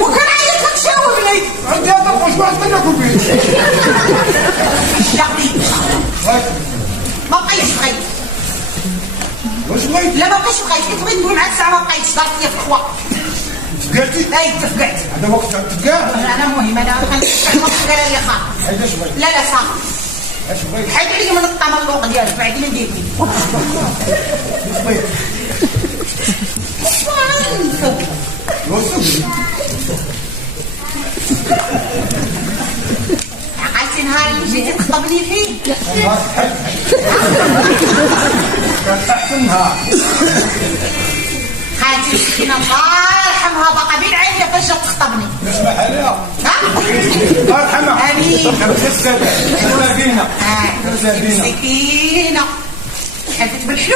وكان عايزك تشاورني. عندي هذا واش واحد منكم بيه. ما بقيتش بغيت. واش بغيت؟ لا ما بقيتش بغيت، كنت بغيت نقول معاك الساعه ما بقيتش دارت لي في الخوا. تفقعتي؟ اي تفقعت. هذا وقت تفقع؟ انا مهم انا كنفكر لي خاطر. حيت اش بغيت؟ لا لا صافي. اش بغيت؟ حيد عليك من الطملوق ديالك بعد ما نديرني. اش بغيت؟ وصل. عقلتي نهار اللي جيتي تخطبني فيه؟ كان احسن نهار. خالتي مسكينه الله يرحمها باقا بين عينيا فاش جات تخطبني. نسمح عليها. ها؟ الله يرحمها. امين. مسكينه. مسكينه. مسكينه. حلفت بالحلول.